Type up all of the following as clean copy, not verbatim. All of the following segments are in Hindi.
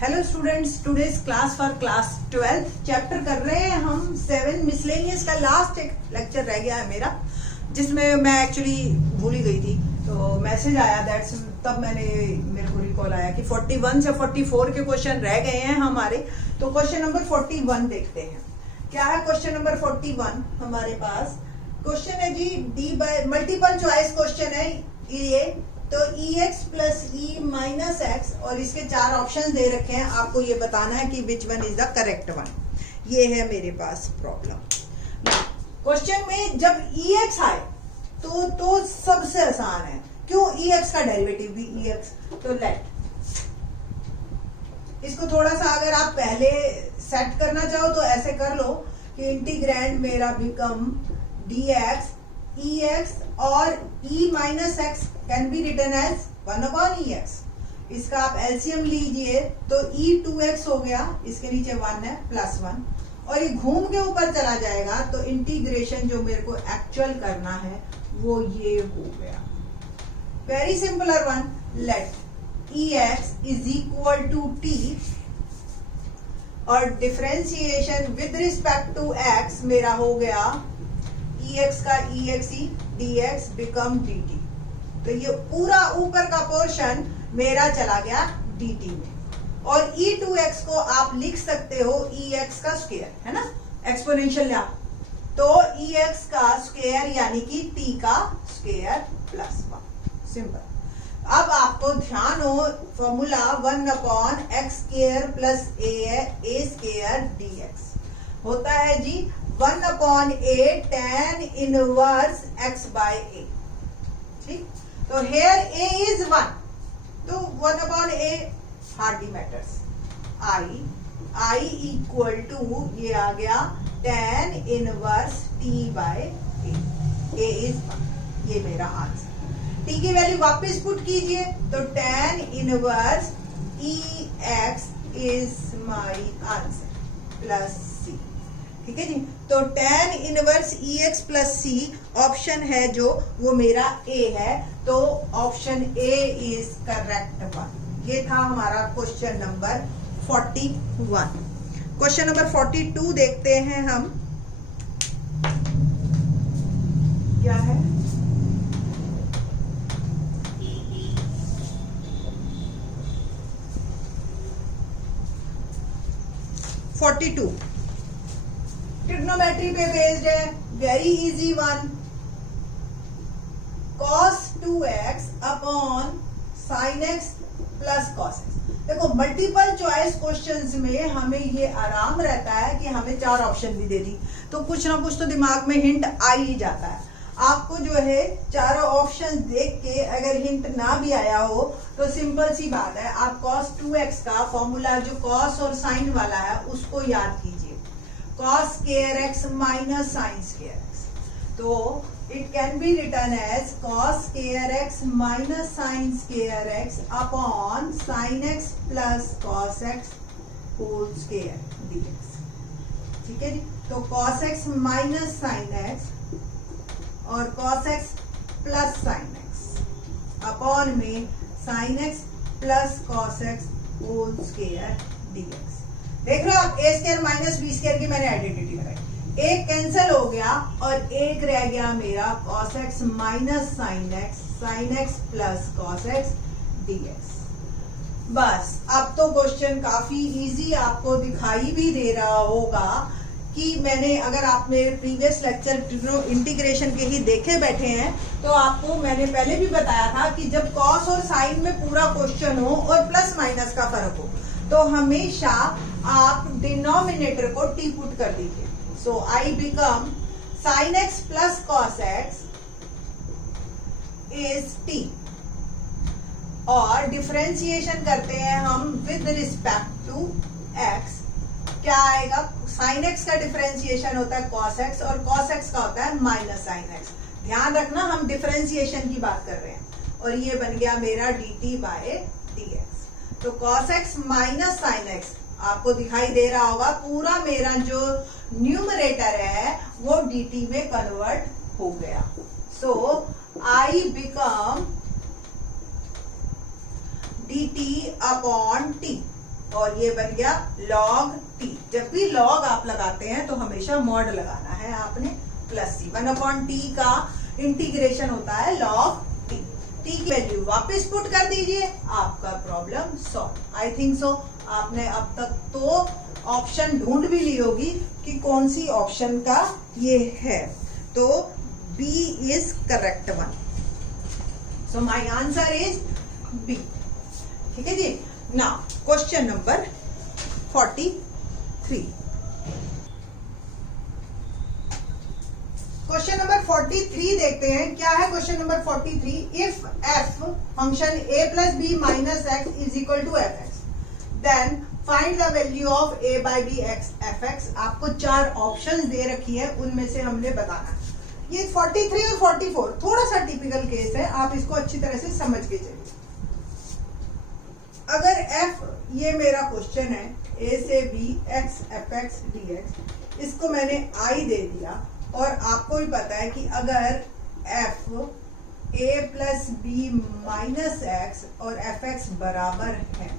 Hello students, today's class for class 12 chapter कर रहे हैं हम 7 मिसलेनियस का लास्ट एक लेक्चर रह गया है मेरा, जिसमें मैं एक्चुअली भूल ही गई थी। तो मैसेज आया दैट्स तब मेरे को रिकॉल आया कि 41 से 44 के क्वेश्चन रह गए हैं हमारे। तो क्वेश्चन नंबर 41 देखते हैं। क्या है क्वेश्चन नंबर 41 हमारे पास? क्वेश्चन है G D bye multiple choice question है ये। तो ex plus E minus x और इसके 4 ऑप्शन दे रखे हैं। आपको ये बताना है कि which one is the correct one. ये है मेरे पास प्रॉब्लम। क्वेश्चन में जब ex आए तो सबसे आसान है। क्यों? ex का डेरिवेटिव भी ex। तो लेट इसको थोड़ा सा अगर आप पहले सेट करना चाहो तो ऐसे कर लो कि इंटीग्रैंड मेरा बिकम dx ex और e minus x can be written as 1/ex। इसका आप एलसीएम लीजिए तो e2x हो गया, इसके नीचे 1 है प्लस 1 और ये घूम के ऊपर चला जाएगा। तो इंटीग्रेशन जो मेरे को एक्चुअल करना है वो ये हो गया। Very simpler one. Let ex is equal to t और differentiation with respect to x मेरा हो गया ex का exe dx बिकम dt। तो ये पूरा ऊपर का पोर्शन मेरा चला गया dt में। और e2x को आप लिख सकते हो ex का स्क्वायर, है ना, एक्सपोनेंशियल या। तो ex का स्क्वायर यानी कि t का स्क्वायर प्लस 1। सिंपल। अब आपको ध्यान हो formula 1/x square plus a square dx होता है जी 1/a tan inverse x by a। ठीक। तो here a is 1, तो 1/a hardly matters। I equal to ये आ गया tan inverse t by a। a is 1। ये मेरा आंसर। t की वैल्यू वापस पुट कीजिए तो tan inverse ex is my answer plus c। ठीक है जी। तो tan inverse ex plus c option है जो वो मेरा a है। तो option a is correct one. ये था हमारा क्वेश्चन नंबर 41। क्वेश्चन नंबर 42 देखते हैं हम। क्या है? ट्रिग्नोमेट्री पे बेस्ड है, very easy one. cos 2x upon sin x plus cos x। देखो मल्टीपल चॉइस क्वेश्चंस में हमें ये आराम रहता है कि हमें 4 ऑप्शन भी दे दी तो कुछ ना कुछ तो दिमाग में हिंट आ ही जाता है। आपको जो है चारों ऑप्शन देख के अगर हिंट ना भी आया हो तो सिंपल सी बात है, आप cos 2x का फॉर्मूला जो cos और sin वाला है उसको याद कीजिए। cos square x minus sin square x। तो it can be written as cos square x minus sin square x upon sin x plus cos x whole square dx। ठीक है जी। तो cos x minus sin x और cos x plus sin x upon में sin x plus cos x whole square dx। देख रहे हो आप, a square minus b square की मैंने आइडेंटिटी लगाई। एक कैंसिल हो गया और एक रह गया मेरा cos x minus sin x plus cos x dx। बस अब तो क्वेश्चन काफी इजी आपको दिखाई भी दे रहा होगा कि मैंने, अगर आप मेरे प्रीवियस लेक्चर इंटीग्रेशन के ही देखे बैठे हैं तो आपको मैंने पहले भी बताया था कि जब cos और sin में पूरा क्वेश्चन हो और प्लस माइनस का फर्क हो तो हमेशा आप डिनोमिनेटर को t पुट कर दीजिए। So I become sin x plus cos x is t और डिफरेंशिएशन करते हैं हम विद रिस्पेक्ट टू x। क्या आएगा? sin x का डिफरेंशिएशन होता है cos x और cos x का होता है माइनस sin x। ध्यान रखना हम डिफरेंशिएशन की बात कर रहे हैं। और ये बन गया मेरा dt बाय dx। तो cos x minus sin x आपको दिखाई दे रहा होगा, पूरा मेरा जो न्यूमरेटर है वो dt में कन्वर्ट हो गया। सो I become dt upon t। और ये बन गया log t। जब भी log आप लगाते हैं तो हमेशा मॉड लगाना है आपने प्लस c। 1/t का इंटीग्रेशन होता है log t। t की वैल्यू वापस पुट कर दीजिए, आपका problem solve. I think so आपने अब तक तो ऑप्शन ढूंढ भी ली होगी कि कौन सी ऑप्शन का ये है। तो B is correct one. So my answer is B। ठीक है जी। Now question number 43। Question number 43 देखते हैं क्या है। Question number 43, if f function a plus B minus X is equal to F X, then find the value of a by B X F X. आपको 4 ऑप्शंस दे रखी है, उनमें से हमने बताना। ये 43 और 44 थोड़ा सा टिपिकल केस है, आप इसको अच्छी तरह से समझ के चलिए। अगर f ये मेरा क्वेश्चन है, a से b x F X D x, इसको मैंने I दे दिया और आपको भी पता है कि अगर f a plus B minus x और एफ एक्स बराबर है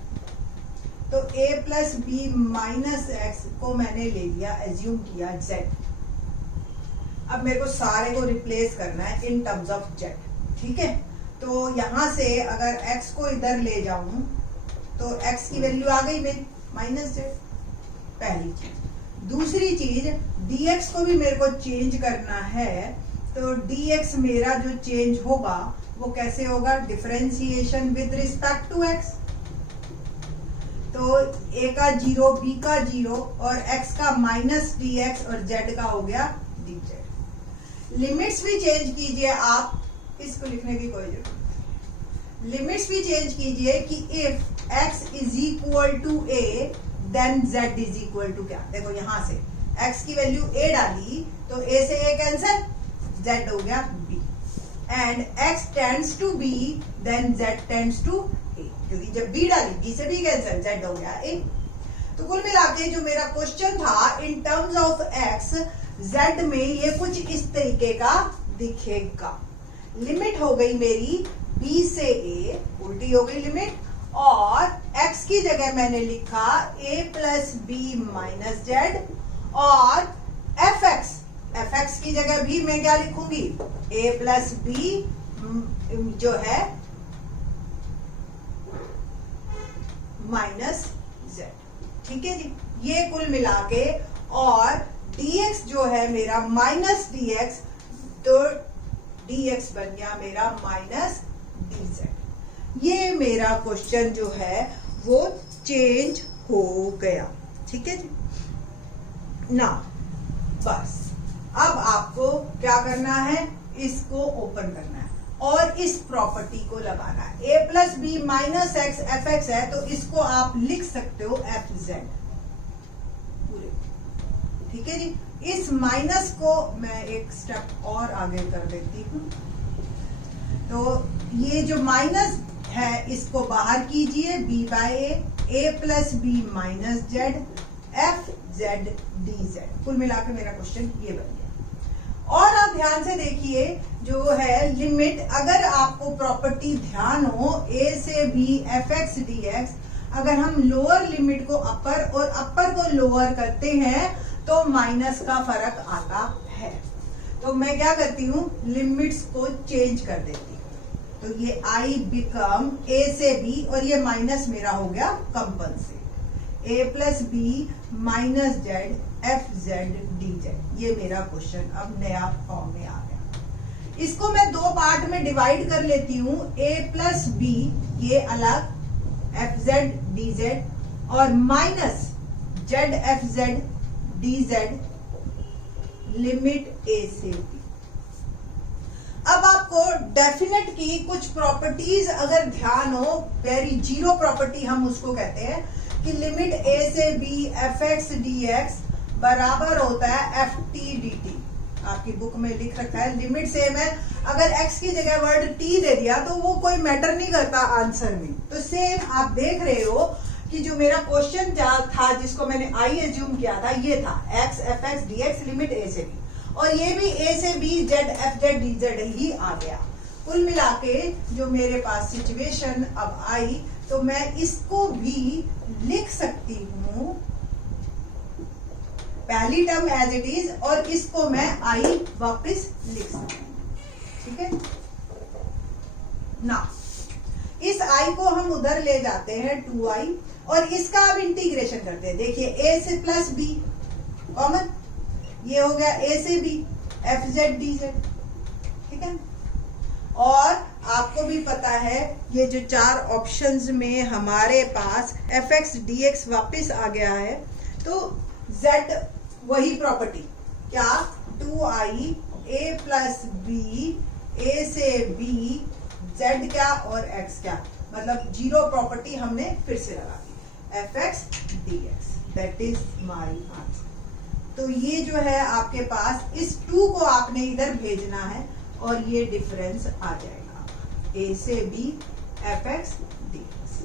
तो a plus B minus x को मैंने ले लिया, एज्यूम किया z। अब मेरे को सारे को रिप्लेस करना है इन टर्म्स ऑफ z। ठीक है, तो यहां से अगर x को इधर ले जाऊं तो x की वैल्यू आ गई मेरी माइनस z, पहली चीज। दूसरी चीज dx को भी मेरे को चेंज करना है, तो dx मेरा जो चेंज होगा वो कैसे होगा, differentiation with respect to x। तो a का 0, b का 0 और x का माइनस dx और z का हो गया dz। लिमिट्स भी चेंज कीजिए आप, इसको लिखने की कोई जरूरत नहीं। लिमिट्स भी चेंज कीजिए कि if x is equal to a then z is equal to क्या। देखो यहां से x की वैल्यू a डाली तो a से a कैंसिल, z हो गया b। And x tends to b then z tends to a, क्योंकि जब b डाली b से b कैंसिल, z हो गया a। तो कुल मिला के जो मेरा क्वेश्चन था in terms of x, z में ये कुछ इस तरीके का दिखेगा। लिमिट हो गई मेरी b से a, उल्टी हो गई लिमिट, और x की जगह मैंने लिखा a plus B minus z, और एफ एक्स की जगह भी मैं क्या लिखूंगी, a प्लस बी जो है माइनस जेड। ठीक है जी, ये कुल मिला के, और dx जो है मेरा माइनस dx, तो dx बन गया मेरा माइनस dz। ये मेरा क्वेश्चन जो है वो चेंज हो गया। ठीक है जी। ना बस अब आपको क्या करना है, इसको ओपन करना है और इस प्रॉपर्टी को लगाना है। a plus B minus x F x है तो इसको आप लिख सकते हो एफ जेड पूरे। ठीक है जी। इस माइनस को मैं एक स्टेप और आगे कर देती हूं। तो ये जो माइनस है इसको बाहर कीजिए, b by A plus B minus Z F Z D Z. कुल मिलाकर मेरा क्वेश्चन ये बन गया। और आप ध्यान से देखिए जो है लिमिट, अगर आपको प्रॉपर्टी ध्यान हो a से b F X D x, अगर हम लोअर लिमिट को अपर और अपर को लोअर करते हैं तो माइनस का फर्क आता है। तो मैं क्या करती हूँ, लिमिट्स को चेंज कर देती हूँ। तो ये I बिकम a से b और ये माइनस मेरा हो गया compensate, a plus B minus Z F Z D z. ये मेरा क्वेश्चन अब नया फॉर्म में आ गया। इसको मैं दो पार्ट में डिवाइड कर लेती हूँ, a प्लस बी ये अलग एफ जेड डी जेड और minus Z F Z D Z limit a से b। अब आपको डेफिनेट की कुछ प्रॉपर्टीज अगर ध्यान हो, वेरी जीरो प्रॉपर्टी हम उसको कहते हैं कि लिमिट a से b F X D x बराबर होता है एफ टी डी टी। आपकी बुक में लिख रखा है, लिमिट सेम है, अगर x की जगह वर्ड t दे दिया तो वो कोई मैटर नहीं करता आंसर में। तो सेम आप देख रहे हो कि जो मेरा क्वेश्चन था जिसको मैंने I एज्यूम किया था, ये था x F X D X limit a से b, और ये भी a से b Z F Z D Z ही आ गया। कुल मिला के जो मेरे पास सिचुएशन अब आई, तो मैं इसको भी लिख सकती हूं पहली टर्म एज इट इज, और इसको मैं आई वापस लिख सकती हूँ। ठीक है ना, इस आई को हम उधर ले जाते हैं 2i, और इसका अब इंटीग्रेशन करते हैं। देखिए a से प्लस b कॉमन, ये हो गया a से b fz dz। ठीक है, और आपको भी पता है ये जो चार ऑप्शंस में हमारे पास fx dx वापस आ गया है, तो z वही प्रॉपर्टी क्या, 2i a प्लस b, a से b, z क्या और x क्या, मतलब जीरो प्रॉपर्टी हमने फिर से लगा दी, fx dx, that is my answer. तो ये जो है आपके पास, इस 2 को आपने इधर भेजना है और ये डिफरेंस आ जाएगा a से b fx dx।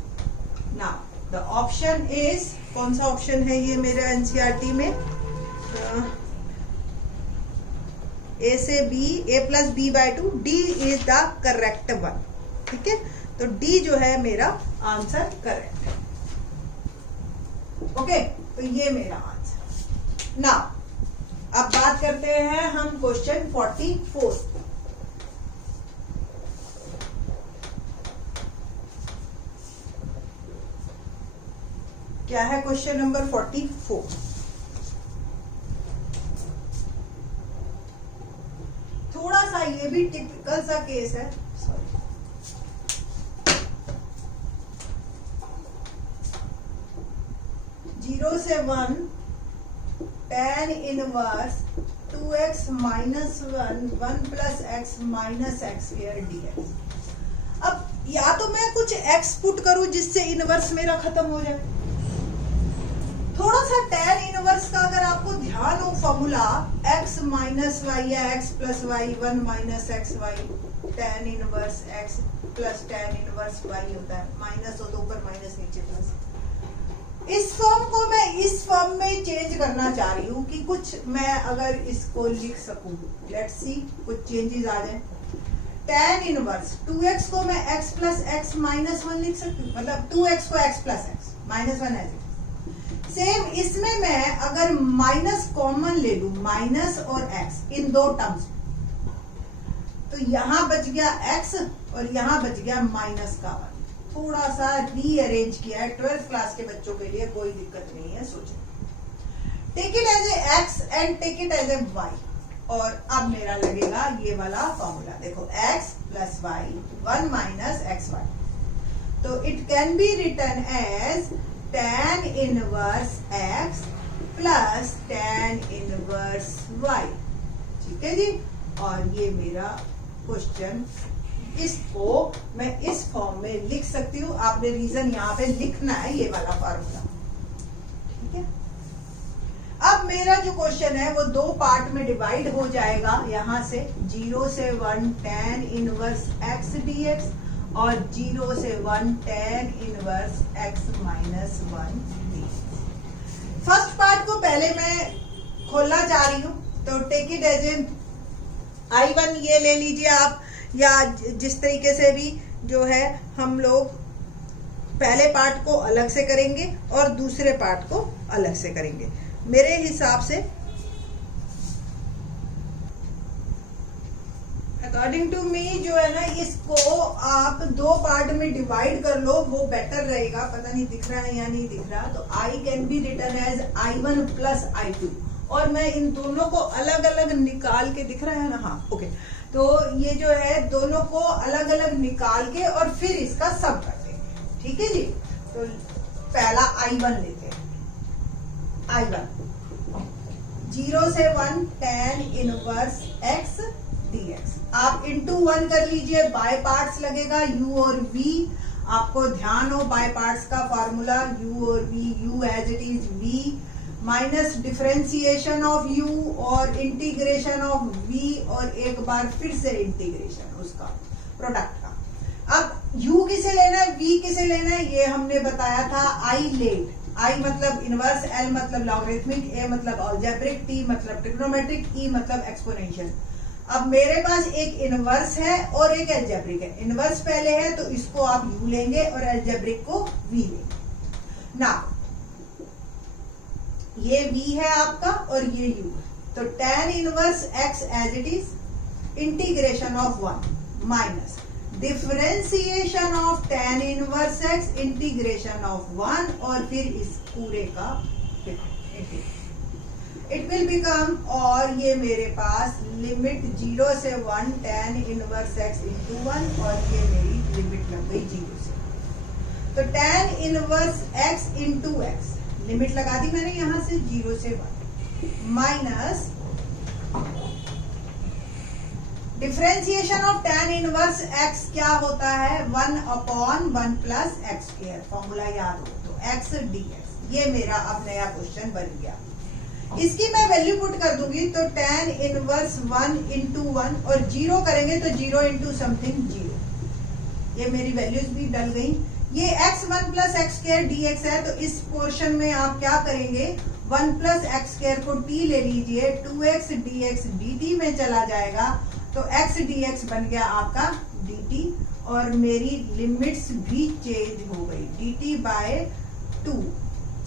Now the option is, कौन सा ऑप्शन है ये मेरे एनसीईआरटी में, a से b, a प्लस b by 2, d is the correct one. ठीक है, तो d जो है मेरा आंसर करेक्ट है। ओके, तो ये मेरा आंसर। नाउ अब बात करते हैं हम क्वेश्चन 44। क्या है क्वेश्चन नंबर 44? थोड़ा सा ये भी टिपिकल सा केस है, सॉरी, जीरो से 1 tan inverse 2x minus 1 plus x minus x square dx। अब या तो मैं कुछ x पुट करूं जिससे इनवर्स मेरा खत्म हो जाए। थोड़ा सा tan इनवर्स का अगर आपको ध्यान हो फॉर्मूला, x माइनस वाई या x plus Y 1 minus x y, tan inverse x plus tan inverse y होता है, माइनस हो तो ऊपर माइनस नीचे प्लस। इस फॉर्म को मैं इस फॉर्म में चेंज करना चाह रही हूँ कि कुछ मैं अगर इसको लिख सकूं, लेट्स सी कुछ चेंजेस आ जाए। tan इनवर्स 2x को मैं x प्लस x माइनस 1 लिख सकती हूँ, मतलब 2x को x plus x minus 1 as. Same इसमें मैं अगर माइनस कॉमन ले लूं, माइनस और x इन दो टर्म्स, तो यहां बच गया x और यहां बच गया माइनस का 1। थोड़ा सा रीअरेंज किया है 12th क्लास के बच्चों के लिए, कोई दिक्कत नहीं है, सोचें। Take it as a x and take it as a y, और अब मेरा लगेगा ये वाला फॉर्मूला। देखो x plus Y 1 minus x Y, तो it can be written as tan inverse x plus tan inverse y। ठीक है जी, और ये मेरा क्वेश्चन, इसको मैं इस फॉर्म में लिख सकती हूँ। आपने रीजन यहाँ पे लिखना है, ये वाला फार्मूला। ठीक है, अब मेरा जो क्वेश्चन है वो 2 पार्ट में डिवाइड हो जाएगा। यहां से 0 से 1 tan इनवर्स x dx और 0 से 1 tan inverse x minus 1 dx। First part को पहले मैं खोलना चाह रही हूँ, तो take it as A I1 ये ले लीजिए आप, या जिस तरीके से भी जो है हम लोग पहले पार्ट को अलग से करेंगे और दूसरे पार्ट को अलग से करेंगे। मेरे हिसाब से अकॉर्डिंग टू मी जो है ना, इसको आप 2 पार्ट में डिवाइड कर लो, वो बेटर रहेगा। पता नहीं दिख रहा है या नहीं दिख रहा, तो I can be written as I1 plus I2, और मैं इन दोनों को अलग अलग निकाल के, दिख रहा है ना, हाँ ओके, तो ये जो है दोनों को अलग अलग निकाल के और फिर इसका सम कर देंगे। ठीक है जी, तो पहला I1 लेते हैं। I1 0 से 1 tan इनवर्स x dx, आप इंटू 1 कर लीजिए, बाय पार्ट्स लगेगा u और v। आपको ध्यान हो बाय पार्ट्स का फॉर्मूला, u और v, u as it is v minus differentiation of u और इंटीग्रेशन ऑफ v, और एक बार फिर से इंटीग्रेशन उसका प्रोडक्ट का। अब u किसे लेना है, v किसे लेना है, ये हमने बताया था। I लेट, I मतलब इनवर्स, L मतलब लॉगरिथमिक, A मतलब अलजेब्रिक, T मतलब ट्रिग्नोमेट्रिक, E मतलब एक्सपोनेंशियल। अब मेरे पास एक इनवर्स है और एक एल्जेब्रिक है। इनवर्स पहले है तो इसको आप यू लेंगे और एल्जेब्रिक को वी लेंगे ना। ये वी है आपका और ये यू है, तो tan inverse x as it is integration of 1 minus differentiation of tan inverse x integration of 1 और फिर इस पूरे का इट विल बिकम, और ये मेरे पास लिमिट 0 से 1 tan इनवर्स x इंटू 1 और ये मेरी लिमिट लग गई 0 से। तो tan inverse x into x limit लगा दी मैंने यहां से 0 से 1 minus differentiation of tan inverse x क्या होता है 1 upon 1 plus x square, formula याद हो तो x dx। ये मेरा अब नया क्वेश्चन बन गया। इसकी मैं वैल्यू पुट कर दूंगी तो tan इनवर्स 1 इंटू 1 और 0 करेंगे तो 0 इंटू समथिंग 0। ये मेरी वैल्यूज भी डल गई। ये x 1 plus x square dx है, तो इस पोर्शन में आप क्या करेंगे 1 प्लस एक्स स्क्वायर को t ले लीजिए, 2x dx dt में चला जाएगा तो x dx बन गया आपका dt और मेरी लिमिट्स भी चेंज हो गई dt बाय 2,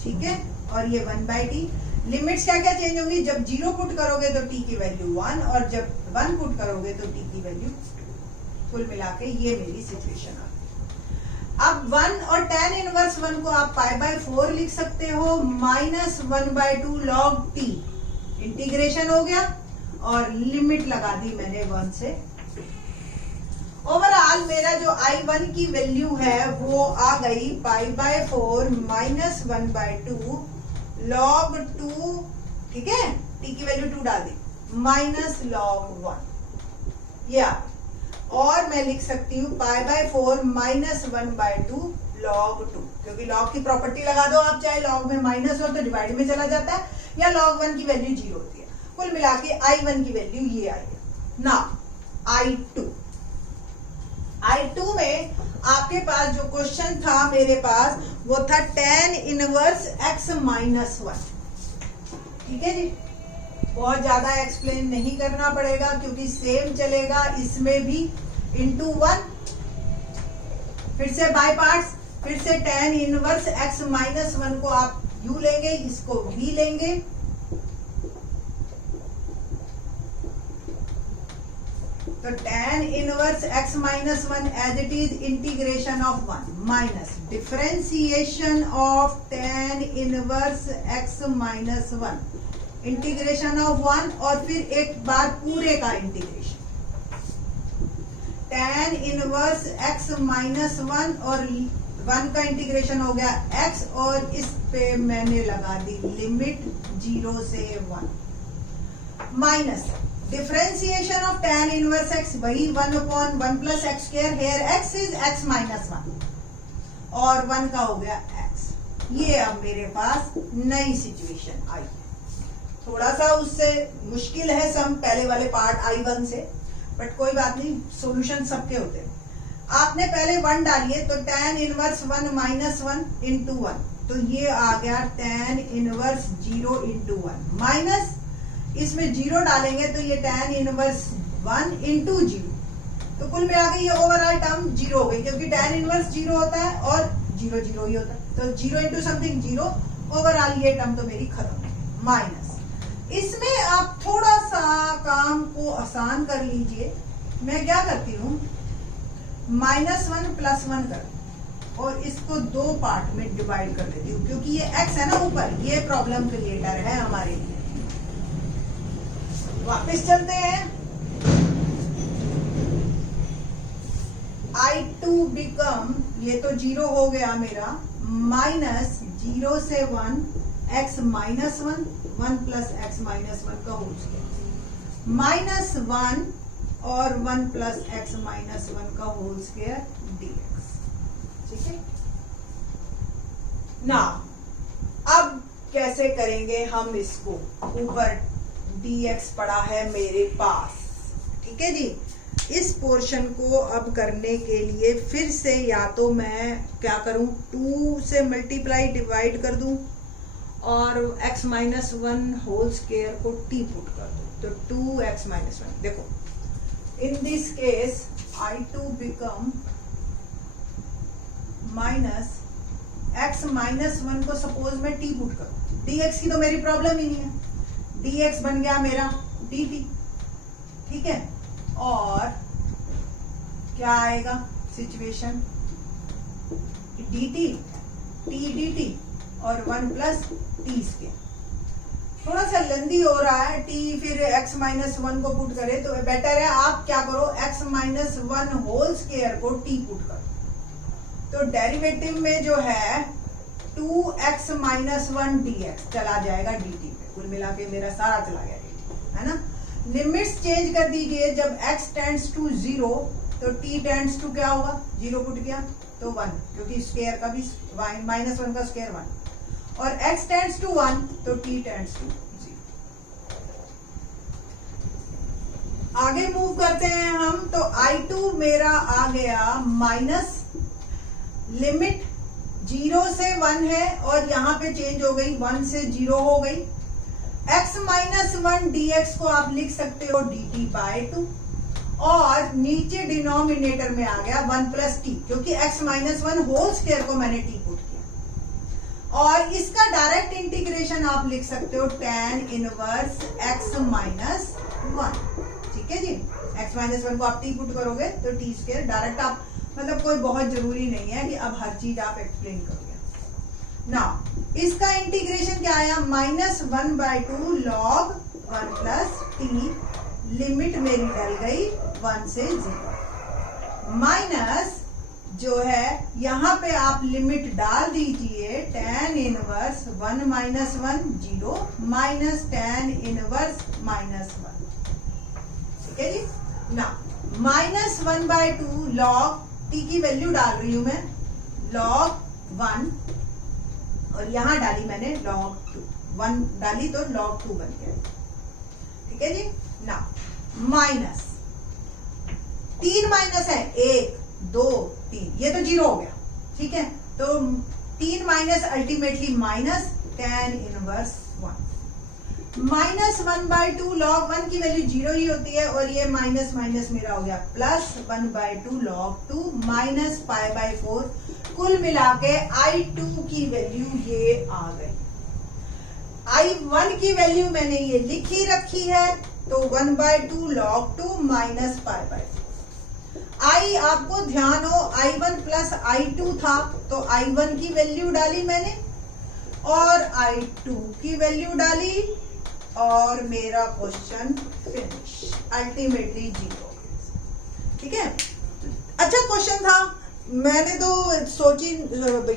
ठीक है। और ये 1 बाय t लिमिट्स क्या क्या चेंज होंगी, जब 0 पुट करोगे तो t की वैल्यू 1 और जब 1 पुट करोगे तो t की वैल्यू 2। कुल मिला के ये मेरी सिचुएशन आ गई। अब 1 और tan इनवर्स 1 को आप पाई बाय 4 लिख सकते हो minus 1 by 2 log t, integration हो गया और लिमिट लगा दी मैंने 1 से। ओवरऑल मेरा जो I1 की वैल्यू है वो आ गई pi by 4 minus 1 by 2 log 2, ठीक है, t की वैल्यू 2 डाल दी माइनस log 1 या, और मैं लिख सकती हूँ pi by 4 minus 1 by 2 log 2, क्योंकि log की प्रॉपर्टी लगा दो आप, चाहे log में माइनस हो तो डिवाइड में चला जाता है या log 1 की वैल्यू 0 होती है। कुल मिला के I1 की वैल्यू ये आई है ना। I2 में आपके पास जो क्वेश्चन था मेरे पास वो था tan इनवर्स x माइनस 1, ठीक है जी। बहुत ज्यादा एक्सप्लेन नहीं करना पड़ेगा क्योंकि सेम चलेगा इसमें भी इंटू 1, फिर से बाय पार्ट्स, फिर से tan इनवर्स x माइनस 1 को आप u लेंगे, इसको v लेंगे, तो tan inverse x minus 1 as it is integration of 1 minus differentiation of tan inverse x minus 1 integration of 1 और फिर एक बार पूरे का integration tan inverse x minus 1 और 1 का इंटीग्रेशन हो गया x और इस पे मैंने लगा दी लिमिट 0 से 1 minus differentiation of tan inverse x वही 1 upon 1 plus x square, here x is x minus 1 और 1 का हो गया x। ये अब मेरे पास नई सिचुएशन आई। थोड़ा सा उससे मुश्किल है सम पहले वाले पार्ट I1 से, बट कोई बात नहीं, सॉल्यूशन सबके होते हैं। आपने पहले 1 डालिए तो tan इनवर्स 1 माइनस 1 इंटू 1, तो ये आ गया tan इनवर्स 0 इंटू 1 माइनस इसमें 0 डालेंगे तो ये tan इनवर्स 1 इंटू 0, तो कुल मिला के ये ओवरऑल टर्म 0 हो गई क्योंकि tan इनवर्स 0 होता है और 0 0 ही होता है, तो 0 इंटू समथिंग 0, ओवरऑल ये टर्म तो मेरी खत्म है माइनस। इसमें आप थोड़ा सा काम को आसान कर लीजिए। मैं क्या करती हूँ माइनस 1 प्लस 1 कर और इसको 2 पार्ट में डिवाइड कर देती हूँ क्योंकि ये x है ना ऊपर, ये प्रॉब्लम क्रिएटर है हमारे लिए। वापस चलते हैं। I2 बिकम, ये तो 0 हो गया मेरा, माइनस 0 से 1 x minus 1 1 plus x minus 1 का होल स्क्वायर माइनस 1 और 1 प्लस एक्स माइनस 1 का होल स्क्वायर dx, ठीक है ना। अब कैसे करेंगे हम इसको, ऊपर dx पड़ा है मेरे पास, ठीक है जी। इस पोर्शन को अब करने के लिए फिर से या तो मैं क्या करूं 2 से मल्टीप्लाई डिवाइड कर दूं और x माइनस 1 होल स्क्वायर को t पुट कर दूं, तो 2x माइनस 1। देखो in this case I2 become minus x minus 1 को सपोज मैं t पुट करूं, dx की तो मेरी प्रॉब्लम ही नहीं है, dx बन गया मेरा dt, ठीक है। और क्या आएगा सिचुएशन, dt t dt और 1 प्लस टी स्क्वायर। थोड़ा सा लेंदी हो रहा है, t फिर x माइनस 1 को पुट करे तो बेटर है आप क्या करो, x माइनस 1 होल स्क्वायर को t पुट करो, तो डेरिवेटिव में जो है 2x माइनस 1 dx चला जाएगा dt पे, कुल मिला के मेरा सारा चला गया dt, है ना। लिमिट्स चेंज कर दीजिए, जब x टेंड्स टू 0 तो t टेंड्स टू क्या होगा, 0 पुट किया तो 1, क्योंकि स्क्वायर का भी माइनस 1 का स्क्वायर 1, और x टेंड्स टू 1 तो t टेंड्स टू 0। आगे मूव करते हैं हम, तो I2 मेरा आ गया माइनस, लिमिट 0 से 1 है और यहाँ पे चेंज हो गई 1 से 0 हो गई। x माइनस 1 dx को आप लिख सकते हो dt बाय 2, और नीचे डिनोमिनेटर में आ गया 1 प्लस टी, क्योंकि x माइनस 1 होल स्क्वायर को मैंने t पुट किया, और इसका डायरेक्ट इंटीग्रेशन आप लिख सकते हो tan इनवर्स x माइनस 1, ठीक है जी। x माइनस 1 को आप t पुट करोगे तो टी स्क्वायर डायरेक्ट आप, मतलब कोई बहुत जरूरी नहीं है कि अब हर चीज आप एक्सप्लेन करोगे ना। इसका इंटीग्रेशन क्या आया, minus 1/2 log 1 plus T, limit मेरी डल गई 1 से 0, माइनस जो है यहाँ पे आप लिमिट डाल दीजिए tan inverse 1 minus 1 0 minus tan inverse minus 1, ठीक है जी ना। माइनस 1/2 log t की वैल्यू डाल रही हूं मैं log 1, और यहां डाली मैंने log 2, 1 डाली तो log 2 बन गया, ठीक है जी ना। माइनस 3 माइनस है 1 2 3, ये तो 0 हो गया, ठीक है। तो 3 minus ultimately minus tan inverse 1, minus 1/2 log 1 की वैल्यू 0 ही होती है, और ये माइनस माइनस मेरा हो गया प्लस 1/2 log 2 माइनस π/4, कुल मिला के I2 की वैल्यू ये आ गई। I1 की वैल्यू मैंने ये लिखी रखी है, तो 1/2 log 2 माइनस π/4। I आपको ध्यान हो I1 प्लस I2 था, तो I1 की वैल्यू डाली मैंने और I2 की वैल्यू डाली, और मेरा क्वेश्चन फिनिश, अल्टीमेटली 0, ठीक है। अच्छा क्वेश्चन था, मैंने तो सोची,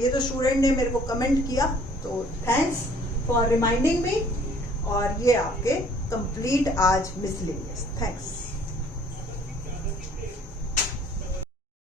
ये तो स्टूडेंट ने मेरे को कमेंट किया, तो थैंक्स फॉर रिमाइंडिंग मी, और ये आपके कंप्लीट आज मिसलेनियस, थैंक्स।